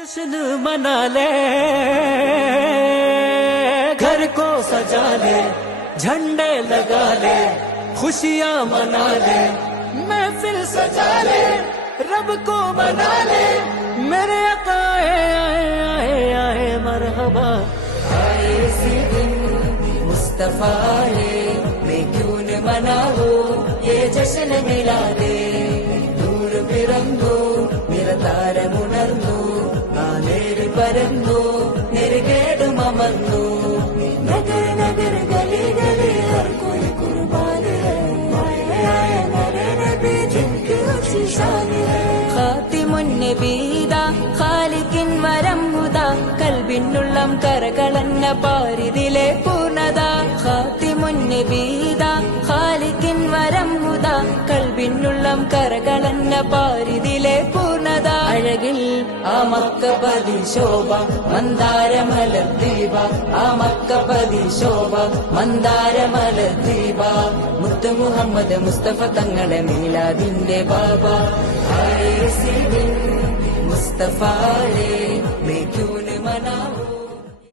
जश्न मना ले, घर को सजा ले, झंडे लगा ले, खुशियाँ मना ले, महफिल सजा ले, रब को मना ले, मेरे आए आए आए आए मरहबा। आए इसी दिन मुस्तफा ने, मैं क्यों न मनाऊं ये जश्न मिला दे। दूर പിറന്നു നിറതാരമുണർന്നു, നാലേറി പരന്നു, നെറുകേടും അമർന്നു, നഗര നഗര ഗലി ഗലി ഹർ കോയി കുർബാൻ ഹൈ, ആയ നബി നബി ജിൻകി ഉച്ചി ഷാൻ ഹൈ। ഖാതിമുൻ നബീദ ഖാലിഖിൻ വരം ഹുദ, കൽബിനുള്ളം കരകളന്ന പാരിതിലെ പൂർണ്ണത। ഖാതിമുൻ നബീദ ഖാലിഖിൻ വരം ഹുദ, കൽബിനുള്ളം കരകളന്ന പാരിതിലെ പൂർണ്ണത। അഴകിൽ ആ മക്കപതി ശോഭ, മന്ദാരമലർ ദീപ, ആ മക്കപതി ശോഭ, മന്ദാരമലർ ദീപ। മുത്ത് മുഹമ്മദ് മുസ്തഫ തങ്ങളെ മീലാദിന്റെ ബാബ। ആയ ഇസി ദിൻ മുസ്തഫാ